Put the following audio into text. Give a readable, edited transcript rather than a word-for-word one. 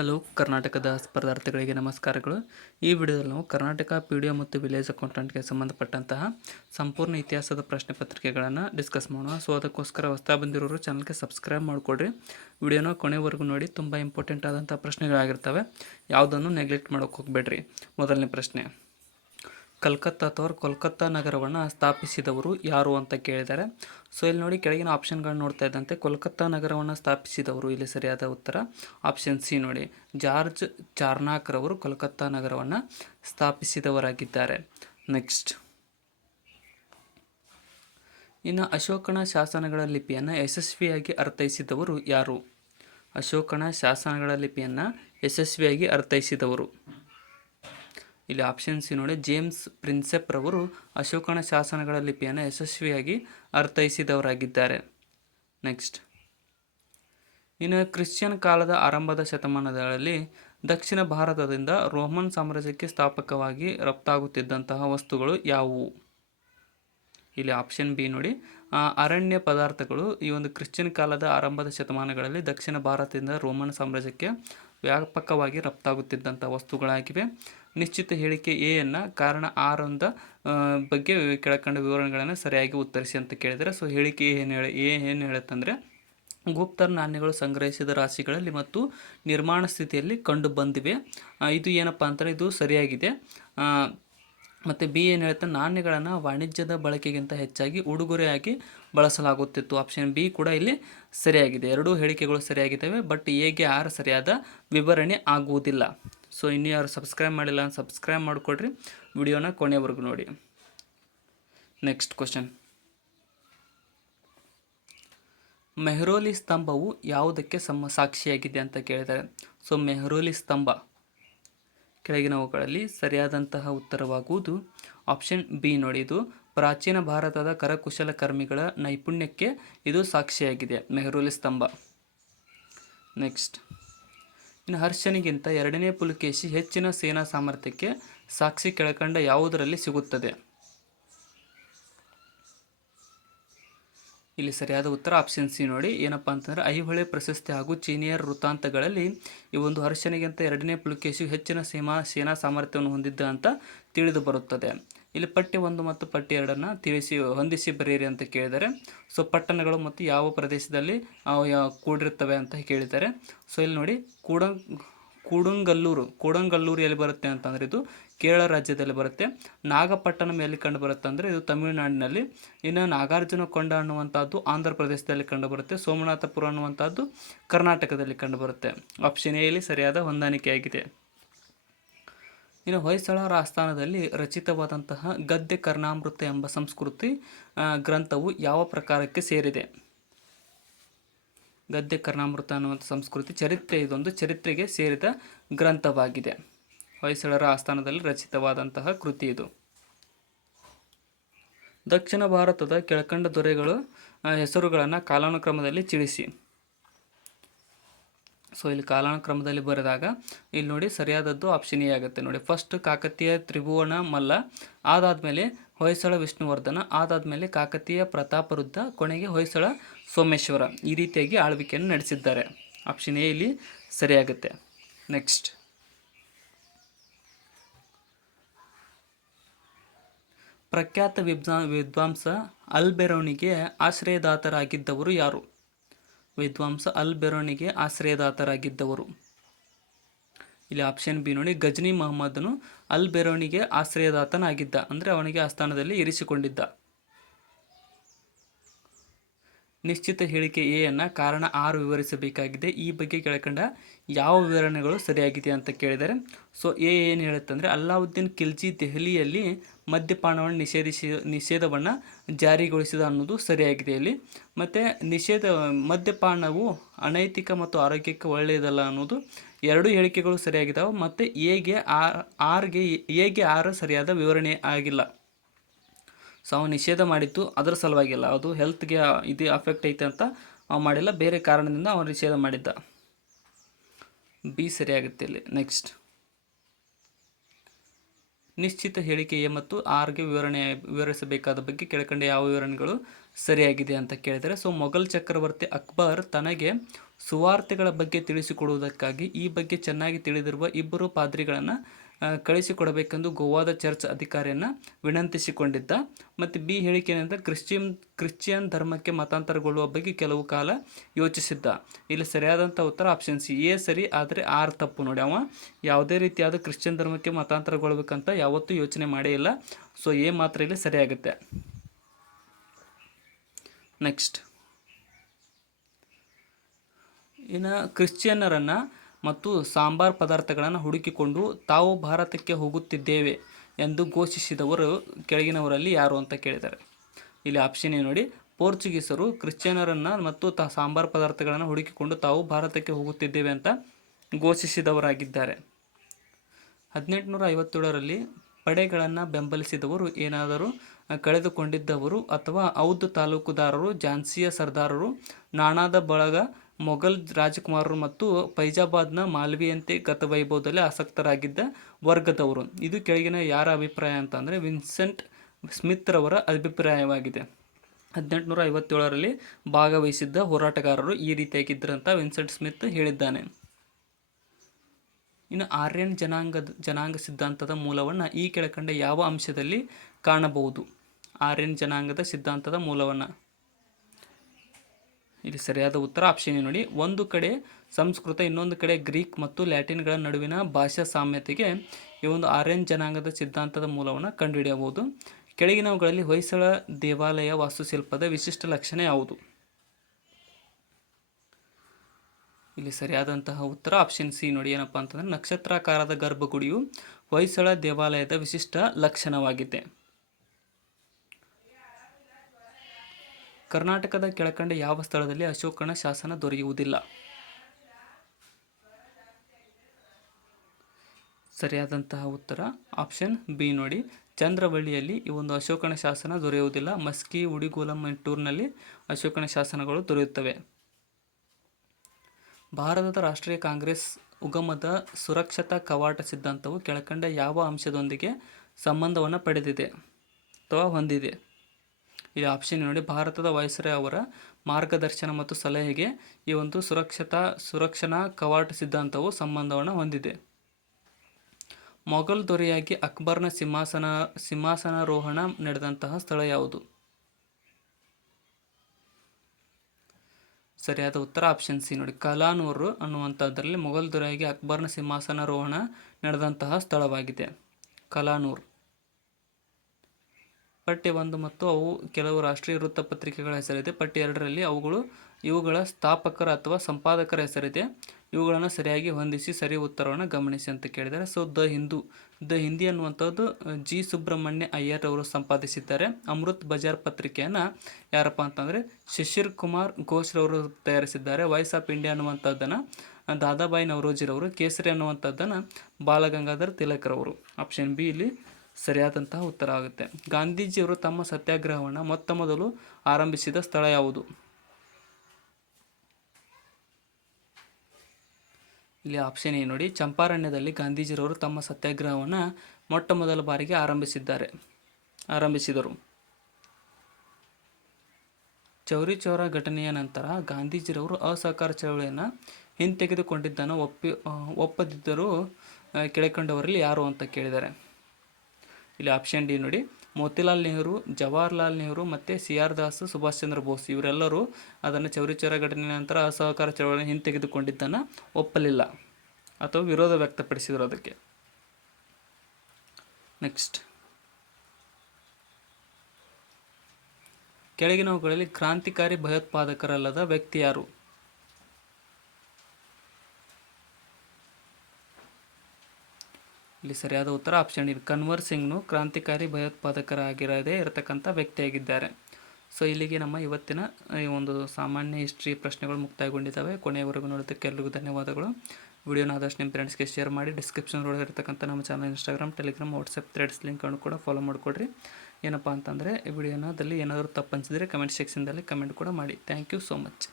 Hello ಕರ್ನಾಟಕದ ಸ್ಪರ್ಧಾರ್ಥಿಗಳಿಗೆ ನಮಸ್ಕಾರಗಳು. ಈ ವಿಡಿಯೋದಲ್ಲಿ ನಾವು ಕರ್ನಾಟಕ PDO ಮತ್ತು ವಿಲೇಜ್ ಅಕೌಂಟೆಂಟ್ಗೆ ಸಂಬಂಧಪಟ್ಟಂತಹ ಸಂಪೂರ್ಣ ಇತಿಹಾಸದ ಪ್ರಶ್ನೆ ಪತ್ರಿಕೆಗಳನ್ನು ಡಿಸ್ಕಸ್ ಮಾಡೋಣ. ಸೊ ಅದಕ್ಕೋಸ್ಕರ ಹೊಸ ಬಂದಿರೋರು ಚಾನಲ್ಗೆ ಸಬ್ಸ್ಕ್ರೈಬ್ ಮಾಡಿಕೊಡ್ರಿ. ವಿಡಿಯೋನ ಕೊನೆವರೆಗೂ ನೋಡಿ, ತುಂಬ ಇಂಪಾರ್ಟೆಂಟ್ ಆದಂಥ ಪ್ರಶ್ನೆಗಳಾಗಿರ್ತವೆ, ಯಾವುದನ್ನು ನೆಗ್ಲೆಕ್ಟ್ ಮಾಡೋಕ್ಕೆ ಹೋಗಬೇಡ್ರಿ. ಮೊದಲನೇ ಪ್ರಶ್ನೆ, ಕಲ್ಕತ್ತಾ ಅಥವಾ ಕೋಲ್ಕತ್ತಾ ನಗರವನ್ನು ಸ್ಥಾಪಿಸಿದವರು ಯಾರು ಅಂತ ಕೇಳಿದ್ದಾರೆ. ಸೊ ಇಲ್ಲಿ ನೋಡಿ, ಕೆಳಗಿನ ಆಪ್ಷನ್ಗಳನ್ನ ನೋಡ್ತಾ ಇದ್ದಂತೆ ಕೋಲ್ಕತ್ತಾ ನಗರವನ್ನು ಸ್ಥಾಪಿಸಿದವರು ಇಲ್ಲಿ ಸರಿಯಾದ ಉತ್ತರ ಆಪ್ಷನ್ ಸಿ ನೋಡಿ, ಜಾರ್ಜ್ ಚಾರ್ನಾಕ್ರವರು ಕೋಲ್ಕತ್ತಾ ನಗರವನ್ನು ಸ್ಥಾಪಿಸಿದವರಾಗಿದ್ದಾರೆ. ನೆಕ್ಸ್ಟ್, ಇನ್ನು ಅಶೋಕನ ಶಾಸನಗಳ ಲಿಪಿಯನ್ನು ಯಶಸ್ವಿಯಾಗಿ ಅರ್ಥೈಸಿದವರು ಯಾರು? ಅಶೋಕನ ಶಾಸನಗಳ ಲಿಪಿಯನ್ನು ಯಶಸ್ವಿಯಾಗಿ ಅರ್ಥೈಸಿದವರು ಇಲ್ಲಿ ಆಪ್ಷನ್ ಸಿ ನೋಡಿ, ಜೇಮ್ಸ್ ಪ್ರಿನ್ಸೆಪ್ ರವರು ಅಶೋಕನ ಶಾಸನಗಳ ಲಿಪಿಯನ್ನು ಯಶಸ್ವಿಯಾಗಿ ಅರ್ಥೈಸಿದವರಾಗಿದ್ದಾರೆ. ನೆಕ್ಸ್ಟ್, ಇನ್ನು ಕ್ರಿಶ್ಚಿಯನ್ ಕಾಲದ ಆರಂಭದ ಶತಮಾನಗಳಲ್ಲಿ ದಕ್ಷಿಣ ಭಾರತದಿಂದ ರೋಮನ್ ಸಾಮ್ರಾಜ್ಯಕ್ಕೆ ಸ್ಥಾಪಕವಾಗಿ ರಫ್ತಾಗುತ್ತಿದ್ದಂತಹ ವಸ್ತುಗಳು ಯಾವುವು? ಇಲ್ಲಿ ಆಪ್ಷನ್ ಬಿ ನೋಡಿ, ಅರಣ್ಯ ಪದಾರ್ಥಗಳು ಈ ಒಂದು ಕ್ರಿಶ್ಚಿಯನ್ ಕಾಲದ ಆರಂಭದ ಶತಮಾನಗಳಲ್ಲಿ ದಕ್ಷಿಣ ಭಾರತದಿಂದ ರೋಮನ್ ಸಾಮ್ರಾಜ್ಯಕ್ಕೆ ವ್ಯಾಪಕವಾಗಿ ರಫ್ತಾಗುತ್ತಿದ್ದಂಥ ವಸ್ತುಗಳಾಗಿವೆ. ನಿಶ್ಚಿತ ಹೇಳಿಕೆ ಎ ಯನ್ನು ಕಾರಣ ಆರೊಂದ ಬಗ್ಗೆ ಕೆಳಕಂಡ ವಿವರಣೆಗಳನ್ನು ಸರಿಯಾಗಿ ಉತ್ತರಿಸಿ ಅಂತ ಕೇಳಿದರೆ, ಸೊ ಹೇಳಿಕೆ ಏನು ಹೇಳುತ್ತಂದರೆ, ಗುಪ್ತರ ನಾಣ್ಯಗಳು ಸಂಗ್ರಹಿಸಿದ ರಾಶಿಗಳಲ್ಲಿ ಮತ್ತು ನಿರ್ಮಾಣ ಸ್ಥಿತಿಯಲ್ಲಿ ಕಂಡು ಬಂದಿವೆ. ಇದು ಏನಪ್ಪ ಅಂತಾರೆ, ಇದು ಸರಿಯಾಗಿದೆ. ಮತ್ತು ಬಿ ಏನು ಹೇಳುತ್ತೆ, ನಾಣ್ಯಗಳನ್ನು ವಾಣಿಜ್ಯದ ಬಳಕೆಗಿಂತ ಹೆಚ್ಚಾಗಿ ಉಡುಗೊರೆಯಾಗಿ ಬಳಸಲಾಗುತ್ತಿತ್ತು. ಆಪ್ಷನ್ ಬಿ ಕೂಡ ಇಲ್ಲಿ ಸರಿಯಾಗಿದೆ. ಎರಡೂ ಹೇಳಿಕೆಗಳು ಸರಿಯಾಗಿದ್ದಾವೆ, ಬಟ್ ಎಗೆ ಆರು ಸರಿಯಾದ ವಿವರಣೆ ಆಗುವುದಿಲ್ಲ. ಸೊ ಇನ್ನೂ ಯಾರು ಸಬ್ಸ್ಕ್ರೈಬ್ ಮಾಡಿಲ್ಲ ಅಂತ ಸಬ್ಸ್ಕ್ರೈಬ್ ಮಾಡಿಕೊಡ್ರಿ, ವಿಡಿಯೋನ ಕೊನೆವರೆಗೂ ನೋಡಿ. ನೆಕ್ಸ್ಟ್ ಕ್ವಶನ್, ಮೆಹ್ರೌಲಿ ಸ್ತಂಭವು ಯಾವುದಕ್ಕೆ ಸಾಕ್ಷಿಯಾಗಿದೆ ಅಂತ ಕೇಳಿದ್ದಾರೆ. ಸೊ ಮೆಹ್ರೌಲಿ ಸ್ತಂಭ ಕೆಳಗಿನವುಗಳಲ್ಲಿ ಸರಿಯಾದಂತಹ ಉತ್ತರವಾಗುವುದು ಆಪ್ಷನ್ ಬಿ ನೋಡಿ, ಇದು ಪ್ರಾಚೀನ ಭಾರತದ ಕರಕುಶಲಕರ್ಮಿಗಳ ನೈಪುಣ್ಯಕ್ಕೆ ಇದು ಸಾಕ್ಷಿಯಾಗಿದೆ, ಮೆಹ್ರೌಲಿ ಸ್ತಂಭ. ನೆಕ್ಸ್ಟ್, ಇನ್ನು ಹರ್ಷನಿಗಿಂತ ಎರಡನೇ ಪುಲಕೇಶಿ ಹೆಚ್ಚಿನ ಸೇನಾ ಸಾಮರ್ಥ್ಯಕ್ಕೆ ಸಾಕ್ಷಿ ಕೆಳಕಂಡ ಯಾವುದರಲ್ಲಿ ಸಿಗುತ್ತದೆ? ಇಲ್ಲಿ ಸರಿಯಾದ ಉತ್ತರ ಆಪ್ಷನ್ ಸಿ ನೋಡಿ, ಏನಪ್ಪ ಅಂತಂದರೆ ಐಹೊಳೆ ಪ್ರಶಸ್ತಿ ಹಾಗೂ ಚೀನಿಯರ್ ವೃತ್ತಾಂತಗಳಲ್ಲಿ ಈ ಒಂದು ಹರ್ಷನಿಗಿಂತ ಎರಡನೇ ಪುಲಕೇಶಿ ಹೆಚ್ಚಿನ ಸೇನಾ ಸಾಮರ್ಥ್ಯವನ್ನು ಹೊಂದಿದ್ದ ಅಂತ ತಿಳಿದು ಬರುತ್ತದೆ. ಇಲ್ಲಿ ಪಠ್ಯ 1 ಮತ್ತು ಪಠ್ಯ 2 ಹೊಂದಿಸಿ ಬರೆಯಿರಿ ಅಂತ ಕೇಳಿದ್ದಾರೆ. ಸೊ ಪಟ್ಟಣಗಳು ಮತ್ತು ಯಾವ ಪ್ರದೇಶದಲ್ಲಿ ಕೂಡಿರುತ್ತವೆ ಅಂತ ಕೇಳಿದ್ದಾರೆ. ಸೊ ಇಲ್ಲಿ ನೋಡಿ, ಕೂಡಂಗಲ್ಲೂರು ಎಲ್ಲಿ ಬರುತ್ತೆ ಅಂತಂದರೆ ಇದು ಕೇರಳ ರಾಜ್ಯದಲ್ಲಿ ಬರುತ್ತೆ. ನಾಗಪಟ್ಟಣಂ ಎಲ್ಲಿ ಕಂಡು ಬರುತ್ತೆ ಅಂದರೆ ಇದು ತಮಿಳುನಾಡಿನಲ್ಲಿ. ಇನ್ನು ನಾಗಾರ್ಜುನಕೊಂಡ ಅನ್ನುವಂಥದ್ದು ಆಂಧ್ರ ಪ್ರದೇಶದಲ್ಲಿ ಕಂಡುಬರುತ್ತೆ. ಸೋಮನಾಥಪುರ ಅನ್ನುವಂಥದ್ದು ಕರ್ನಾಟಕದಲ್ಲಿ ಕಂಡುಬರುತ್ತೆ. ಆಪ್ಷನ್ ಎ ಇಲ್ಲಿ ಸರಿಯಾದ ಹೊಂದಾಣಿಕೆಯಾಗಿದೆ. ಇನ್ನು ಹೊಯ್ಸಳರ ಆಸ್ಥಾನದಲ್ಲಿ ರಚಿತವಾದಂತಹ ಗದ್ಯ ಕರ್ಣಾಮೃತ ಎಂಬ ಸಂಸ್ಕೃತಿ ಗ್ರಂಥವು ಯಾವ ಪ್ರಕಾರಕ್ಕೆ ಸೇರಿದೆ? ಗದ್ಯ ಕರ್ಣಾಮೃತ ಅನ್ನುವಂಥ ಸಂಸ್ಕೃತಿ ಇದೊಂದು ಚರಿತ್ರೆಗೆ ಸೇರಿದ ಗ್ರಂಥವಾಗಿದೆ. ಹೊಯ್ಸಳರ ಆಸ್ಥಾನದಲ್ಲಿ ರಚಿತವಾದಂತಹ ಕೃತಿ ಇದು. ದಕ್ಷಿಣ ಭಾರತದ ಕೆಳಕಂಡ ದೊರೆಗಳು ಹೆಸರುಗಳನ್ನು ಕಾಲಾನುಕ್ರಮದಲ್ಲಿ ತಿಳಿಸಿ. ಸೊ ಇಲ್ಲಿ ಕಾಲಾನುಕ್ರಮದಲ್ಲಿ ಬರೆದಾಗ ಇಲ್ಲಿ ನೋಡಿ, ಸರಿಯಾದದ್ದು ಆಪ್ಷನ್ ಎ ಆಗುತ್ತೆ ನೋಡಿ. ಫಸ್ಟ್ ಕಾಕತೀಯ ತ್ರಿಭುವನ ಮಲ್ಲ, ಅದಾದಮೇಲೆ ಹೊಯ್ಸಳ ವಿಷ್ಣುವರ್ಧನ, ಅದಾದಮೇಲೆ ಕಾಕತೀಯ ಪ್ರತಾಪರುದ್ಧ, ಕೊನೆಗೆ ಹೊಯ್ಸಳ ಸೋಮೇಶ್ವರ. ಈ ರೀತಿಯಾಗಿ ಆಳ್ವಿಕೆಯನ್ನು ನಡೆಸಿದ್ದಾರೆ. ಆಪ್ಷನ್ ಎ ಇಲ್ಲಿ ಸರಿಯಾಗುತ್ತೆ. ನೆಕ್ಸ್ಟ್, ಪ್ರಖ್ಯಾತ ವಿದ್ವಾಂಸ ಅಲ್ಬೆರೋನಿಗೆ ಆಶ್ರಯದಾತರಾಗಿದ್ದವರು ಯಾರು? ವಿದ್ವಾಂಸ ಅಲ್ಬೆರೋನಿಗೆ ಆಶ್ರಯದಾತರಾಗಿದ್ದವರು ಇಲ್ಲಿ ಆಪ್ಷನ್ ಬಿ ನೋಡಿ, ಗಜ್ನಿ ಮಹಮ್ಮದನು ಅಲ್ಬೆರೋನಿಗೆ ಆಶ್ರಯದಾತನಾಗಿದ್ದ, ಅಂದರೆ ಅವನಿಗೆ ಆಸ್ಥಾನದಲ್ಲಿ ಇರಿಸಿಕೊಂಡಿದ್ದ. ನಿಶ್ಚಿತ ಹೇಳಿಕೆ ಎ ಯನ್ನು ಕಾರಣ 6 ವಿವರಿಸಬೇಕಾಗಿದೆ. ಈ ಬಗ್ಗೆ ಕೆಳಕಂಡ ಯಾವ ವಿವರಣೆಗಳು ಸರಿಯಾಗಿದೆ ಅಂತ ಕೇಳಿದರೆ, ಸೊ ಎ ಏನು ಹೇಳುತ್ತಂದರೆ, ಅಲ್ಲಾವುದ್ದೀನ್ ಖಿಲ್ಜಿ ದೆಹಲಿಯಲ್ಲಿ ಮದ್ಯಪಾನವನ್ನು ನಿಷೇಧವನ್ನು ಜಾರಿಗೊಳಿಸಿದ ಅನ್ನೋದು ಸರಿಯಾಗಿದೆ ಇಲ್ಲಿ. ಮತ್ತು ಮದ್ಯಪಾನವು ಅನೈತಿಕ ಮತ್ತು ಆರೋಗ್ಯಕ್ಕೆ ಒಳ್ಳೆಯದಲ್ಲ ಅನ್ನೋದು ಎರಡೂ ಹೇಳಿಕೆಗಳು ಸರಿಯಾಗಿದ್ದಾವೆ. ಮತ್ತು ಎಗೆ 6 ಸರಿಯಾದ ವಿವರಣೆ ಆಗಿಲ್ಲ. ಸೊ ಅವನು ನಿಷೇಧ ಮಾಡಿದ್ದು ಅದರ ಸಲುವಾಗಿಲ್ಲ, ಅದು ಹೆಲ್ತ್ಗೆ ಇದು ಅಫೆಕ್ಟ್ ಐತೆ ಅಂತ ಅವನು ಮಾಡಿಲ್ಲ, ಬೇರೆ ಕಾರಣದಿಂದ ಅವನು ನಿಷೇಧ ಮಾಡಿದ್ದ. ಬಿ ಸರಿಯಾಗುತ್ತೆ ಇಲ್ಲಿ. ನೆಕ್ಸ್ಟ್, ನಿಶ್ಚಿತ ಹೇಳಿಕೆ ಎ ಮತ್ತು ಆರ್ಗೆ ವಿವರಿಸಬೇಕಾದ ಬಗ್ಗೆ ಕೆಳಕಂಡ ಯಾವ ವಿವರಣೆಗಳು ಸರಿಯಾಗಿದೆ ಅಂತ ಕೇಳಿದರೆ, ಸೊ ಮೊಘಲ್ ಚಕ್ರವರ್ತಿ ಅಕ್ಬರ್ ತನಗೆ ಸುವಾರ್ತೆಗಳ ಬಗ್ಗೆ ತಿಳಿಸಿಕೊಡುವುದಕ್ಕಾಗಿ ಈ ಬಗ್ಗೆ ಚೆನ್ನಾಗಿ ತಿಳಿದಿರುವ ಇಬ್ಬರು ಪಾದ್ರಿಗಳನ್ನು ಕಳಿಸಿಕೊಡಬೇಕೆಂದು ಗೋವಾದ ಚರ್ಚ್ ಅಧಿಕಾರಿಯನ್ನು ವಿನಂತಿಸಿಕೊಂಡಿದ್ದ. ಮತ್ತು ಬಿ ಹೇಳಿಕೆ ಏನಂದರೆ ಕ್ರಿಶ್ಚಿಯನ್ ಧರ್ಮಕ್ಕೆ ಮತಾಂತರಗೊಳ್ಳುವ ಬಗ್ಗೆ ಕೆಲವು ಕಾಲ ಯೋಚಿಸಿದ್ದ. ಇಲ್ಲಿ ಸರಿಯಾದಂಥ ಉತ್ತರ ಆಪ್ಷನ್ ಸಿ, ಎ ಸರಿ ಆದರೆ ಆರ್ ತಪ್ಪು. ನೋಡಿ, ಅವ ಯಾವುದೇ ರೀತಿಯಾದ ಕ್ರಿಶ್ಚಿಯನ್ ಧರ್ಮಕ್ಕೆ ಮತಾಂತರಗೊಳ್ಬೇಕಂತ ಯಾವತ್ತೂ ಯೋಚನೆ ಮಾಡೇ ಇಲ್ಲ. ಸೊ ಎ ಮಾತ್ರ ಇಲ್ಲಿ ಸರಿಯಾಗುತ್ತೆ. ನೆಕ್ಸ್ಟ್, ಇನ್ನು ಕ್ರಿಶ್ಚಿಯನ್ನರನ್ನು ಮತ್ತು ಸಾಂಬಾರ್ ಪದಾರ್ಥಗಳನ್ನು ಹುಡುಕಿಕೊಂಡು ತಾವು ಭಾರತಕ್ಕೆ ಹೋಗುತ್ತಿದ್ದೇವೆ ಎಂದು ಘೋಷಿಸಿದವರು ಕೆಳಗಿನವರಲ್ಲಿ ಯಾರು ಅಂತ ಕೇಳಿದ್ದಾರೆ. ಇಲ್ಲಿ ಆಪ್ಷನ್ ಎ ನೋಡಿ, ಪೋರ್ಚುಗೀಸರು ಕ್ರಿಶ್ಚಿಯನ್ನರನ್ನು ಮತ್ತು ಸಾಂಬಾರ್ ಪದಾರ್ಥಗಳನ್ನು ಹುಡುಕಿಕೊಂಡು ತಾವು ಭಾರತಕ್ಕೆ ಹೋಗುತ್ತಿದ್ದೇವೆ ಅಂತ ಘೋಷಿಸಿದವರಾಗಿದ್ದಾರೆ. 1857ರಲ್ಲಿ ಪಡೆಗಳನ್ನು ಬೆಂಬಲಿಸಿದವರು ಏನಾದರೂ ಕಳೆದುಕೊಂಡಿದ್ದವರು ಅಥವಾ ಔದ್ ತಾಲೂಕುದಾರರು, ಝಾನ್ಸಿಯ ಸರ್ದಾರರು, ನಾಣಾದ ಬಳಗ, ಮೊಘಲ್ ರಾಜಕುಮಾರರು ಮತ್ತು ಫೈಜಾಬಾದ್ನ ಮಾಲ್ವಿಯಂತೆ ಗತವೈಭವದಲ್ಲಿ ಆಸಕ್ತರಾಗಿದ್ದ ವರ್ಗದವರು. ಇದು ಕೆಳಗಿನ ಯಾರ ಅಭಿಪ್ರಾಯ ಅಂತ ಅಂದರೆ ವಿನ್ಸೆಂಟ್ ಸ್ಮಿತ್ ರವರ ಅಭಿಪ್ರಾಯವಾಗಿದೆ. 1857ರಲ್ಲಿ ಭಾಗವಹಿಸಿದ್ದ ಹೋರಾಟಗಾರರು ಈ ರೀತಿಯಾಗಿದ್ದರಂತ ವಿನ್ಸೆಂಟ್ ಸ್ಮಿತ್ ಹೇಳಿದ್ದಾನೆ. ಇನ್ನು ಆರ್ಯನ್ ಜನಾಂಗ ಸಿದ್ಧಾಂತದ ಮೂಲವನ್ನು ಈ ಕೆಳಕಂಡ ಯಾವ ಅಂಶದಲ್ಲಿ ಕಾಣಬಹುದು? ಆರ್ಯನ್ ಜನಾಂಗದ ಸಿದ್ಧಾಂತದ ಮೂಲವನ್ನು ಇಲ್ಲಿ ಸರಿಯಾದ ಉತ್ತರ ಆಪ್ಷನ್ ಎ ನೋಡಿ, ಒಂದು ಕಡೆ ಸಂಸ್ಕೃತ, ಇನ್ನೊಂದು ಕಡೆ ಗ್ರೀಕ್ ಮತ್ತು ಲ್ಯಾಟಿನ್ಗಳ ನಡುವಿನ ಭಾಷಾ ಸಾಮ್ಯತೆಗೆ ಈ ಒಂದು ಆರ್ಯನ್ ಜನಾಂಗದ ಸಿದ್ಧಾಂತದ ಮೂಲವನ್ನು ಕಂಡುಹಿಡಿಯಬಹುದು. ಕೆಳಗಿನವುಗಳಲ್ಲಿ ಹೊಯ್ಸಳ ದೇವಾಲಯ ವಾಸ್ತುಶಿಲ್ಪದ ವಿಶಿಷ್ಟ ಲಕ್ಷಣ ಯಾವುದು? ಇಲ್ಲಿ ಸರಿಯಾದಂತಹ ಉತ್ತರ ಆಪ್ಷನ್ ಸಿ ನೋಡಿ, ಏನಪ್ಪ ಅಂತಂದರೆ ನಕ್ಷತ್ರಾಕಾರದ ಗರ್ಭಗುಡಿಯು ಹೊಯ್ಸಳ ದೇವಾಲಯದ ವಿಶಿಷ್ಟ ಲಕ್ಷಣವಾಗಿದೆ. ಕರ್ನಾಟಕದ ಕೆಳಕಂಡ ಯಾವ ಸ್ಥಳದಲ್ಲಿ ಅಶೋಕನ ಶಾಸನ ದೊರೆಯುವುದಿಲ್ಲ? ಸರಿಯಾದಂತಹ ಉತ್ತರ ಆಪ್ಷನ್ ಬಿ ನೋಡಿ, ಚಂದ್ರವಳ್ಳಿಯಲ್ಲಿ ಈ ಒಂದು ಅಶೋಕನ ಶಾಸನ ದೊರೆಯುವುದಿಲ್ಲ. ಮಸ್ಕಿ, ಉಡಿಗೋಲ, ಮಂಟೂರಿನಲ್ಲಿ ಅಶೋಕನ ಶಾಸನಗಳು ದೊರೆಯುತ್ತವೆ. ಭಾರತದ ರಾಷ್ಟ್ರೀಯ ಕಾಂಗ್ರೆಸ್ ಉಗಮದ ಸುರಕ್ಷತಾ ಕವಾಟ ಸಿದ್ಧಾಂತವು ಕೆಳಕಂಡ ಯಾವ ಅಂಶದೊಂದಿಗೆ ಸಂಬಂಧವನ್ನು ಪಡೆದಿದೆ ಅಥವಾ ಹೊಂದಿದೆ? ಇಲ್ಲಿ ಆಪ್ಷನ್ ನೋಡಿ, ಭಾರತದ ವೈಸ್ರಾಯ್ ಅವರ ಮಾರ್ಗದರ್ಶನ ಮತ್ತು ಸಲಹೆಗೆ ಈ ಒಂದು ಸುರಕ್ಷಣಾ ಕವಾಟ ಸಿದ್ಧಾಂತವು ಸಂಬಂಧವನ್ನು ಹೊಂದಿದೆ. ಮೊಘಲ್ ದೊರೆಯಾಗಿ ಅಕ್ಬರ್ನ ಸಿಂಹಾಸನಾರೋಹಣ ನಡೆದಂತಹ ಸ್ಥಳ ಯಾವುದು? ಸರಿಯಾದ ಉತ್ತರ ಆಪ್ಷನ್ ಸಿ ನೋಡಿ, ಕಲಾನೂರು ಅನ್ನುವಂಥದ್ರಲ್ಲಿ ಮೊಘಲ್ ದೊರೆಯಾಗಿ ಅಕ್ಬರ್ನ ಸಿಂಹಾಸನಾರೋಹಣ ನಡೆದಂತಹ ಸ್ಥಳವಾಗಿದೆ ಕಲಾನೂರ್. ಪಠ್ಯ 1 ಮತ್ತು ಅವು ಕೆಲವು ರಾಷ್ಟ್ರೀಯ ವೃತ್ತಪತ್ರಿಕೆಗಳ ಹೆಸರಿದೆ. ಪಠ್ಯ 2ರಲ್ಲಿ ಇವುಗಳ ಸ್ಥಾಪಕರ ಅಥವಾ ಸಂಪಾದಕರ ಹೆಸರಿದೆ. ಇವುಗಳನ್ನು ಸರಿಯಾಗಿ ಹೊಂದಿಸಿ ಸರಿ ಉತ್ತರವನ್ನು ಗಮನಿಸಿ ಅಂತ ಕೇಳಿದ್ದಾರೆ. ಸೊ ದ ಹಿಂದಿ ಅನ್ನುವಂಥದ್ದು ಜಿ ಸುಬ್ರಹ್ಮಣ್ಯ ಅಯ್ಯರ್ ಅವರು ಸಂಪಾದಿಸಿದ್ದಾರೆ. ಅಮೃತ್ ಬಜಾರ್ ಪತ್ರಿಕೆಯನ್ನು ಯಾರಪ್ಪ ಅಂತಂದರೆ ಶಿಶಿರ್ ಕುಮಾರ್ ಘೋಷ್ರವರು ತಯಾರಿಸಿದ್ದಾರೆ. ವಾಯ್ಸ್ ಆಫ್ ಇಂಡಿಯಾ ಅನ್ನುವಂಥದ್ದನ್ನು ದಾದಾಬಾಯಿ ನವರೋಜಿರವರು, ಕೇಸರಿ ಅನ್ನುವಂಥದ್ದನ್ನು ಬಾಲಗಂಗಾಧರ್ ತಿಲಕ್ರವರು. ಆಪ್ಷನ್ ಬಿ ಇಲ್ಲಿ ಸರಿಯಾದಂತಹ ಉತ್ತರ ಆಗುತ್ತೆ. ಗಾಂಧೀಜಿಯವರು ತಮ್ಮ ಸತ್ಯಾಗ್ರಹವನ್ನು ಮೊತ್ತ ಮೊದಲು ಆರಂಭಿಸಿದ ಸ್ಥಳ ಯಾವುದು? ಇಲ್ಲಿ ಆಪ್ಷನ್ ಎ ನೋಡಿ, ಚಂಪಾರಣ್ಯದಲ್ಲಿ ಗಾಂಧೀಜಿಯವರು ತಮ್ಮ ಸತ್ಯಾಗ್ರಹವನ್ನು ಮೊಟ್ಟ ಮೊದಲ ಬಾರಿಗೆ ಆರಂಭಿಸಿದರು. ಚೌರಿ ಚೌರ ಘಟನೆಯ ನಂತರ ಗಾಂಧೀಜಿಯವರು ಅಸಹಕಾರ ಚಳವಳಿಯನ್ನು ಹಿಂತೆಗೆದುಕೊಂಡಿದ್ದನ್ನು ಒಪ್ಪದಿದ್ದರೂ ಕೆಳಕಂಡವರಲ್ಲಿ ಯಾರು ಅಂತ ಕೇಳಿದ್ದಾರೆ. ಇಲ್ಲಿ ಆಪ್ಷನ್ ಡಿ ನೋಡಿ, ಮೋತಿಲಾಲ್ ನೆಹರು, ಜವಾಹರ್ಲಾಲ್ ನೆಹರು ಮತ್ತು ಸಿ ಆರ್ ದಾಸ್, ಸುಭಾಷ್ ಚಂದ್ರ ಬೋಸ್ ಇವರೆಲ್ಲರೂ ಅದನ್ನು ಚೌರಿ ಚೌರ ಘಟನೆ ನಂತರ ಅಸಹಕಾರ ಚಳವಳಿಯನ್ನು ಹಿಂತೆಗೆದುಕೊಂಡಿದ್ದನ್ನು ಒಪ್ಪಲಿಲ್ಲ ಅಥವಾ ವಿರೋಧ ವ್ಯಕ್ತಪಡಿಸಿದರು ಅದಕ್ಕೆ. ನೆಕ್ಸ್ಟ್, ಕೆಳಗಿನವುಗಳಲ್ಲಿ ಕ್ರಾಂತಿಕಾರಿ ಭಯೋತ್ಪಾದಕರಲ್ಲದ ವ್ಯಕ್ತಿ ಯಾರು? ಇಲ್ಲಿ ಸರಿಯಾದ ಉತ್ತರ ಆಪ್ಷನ್ ಡಿ, ಕನ್ವರ್ ಸಿಂಗ್ನು ಕ್ರಾಂತಿಕಾರಿ ಭಯೋತ್ಪಾದಕರಾಗಿರದೇ ಇರತಕ್ಕಂಥ ವ್ಯಕ್ತಿಯಾಗಿದ್ದಾರೆ. ಸೊ ಇಲ್ಲಿಗೆ ನಮ್ಮ ಇವತ್ತಿನ ಈ ಒಂದು ಸಾಮಾನ್ಯ ಹಿಸ್ಟ್ರಿ ಪ್ರಶ್ನೆಗಳು ಮುಕ್ತಾಯಗೊಂಡಿದ್ದಾವೆ. ಕೊನೆಯವರೆಗೂ ನೋಡೋದಕ್ಕೆ ಎಲ್ಲರಿಗೂ ಧನ್ಯವಾದಗಳು. ವಿಡಿಯೋನ ಆದಷ್ಟು ನಿಮ್ಮ ಫ್ರೆಂಡ್ಸ್ಗೆ ಶೇರ್ ಮಾಡಿ. ಡಿಸ್ಕ್ರಿಪ್ಷನ್ ಒಳಗೆ ಇರತಕ್ಕಂಥ ನಮ್ಮ channel Instagram, Telegram, WhatsApp Threads ಲಿಂಕನ್ನು ಕೂಡ ಫಾಲೋ ಮಾಡಿಕೊಡ್ರಿ. ಏನಪ್ಪ ಅಂತಂದರೆ ಈ ವಿಡಿಯೋದಲ್ಲಿ ಏನಾದರೂ ತಪ್ಪು ಅನಿಸಿದರೆ ಕಮೆಂಟ್ ಸೆಕ್ಷನ್ದಲ್ಲಿ ಕಮೆಂಟ್ ಕೂಡ ಮಾಡಿ. Thank you so much.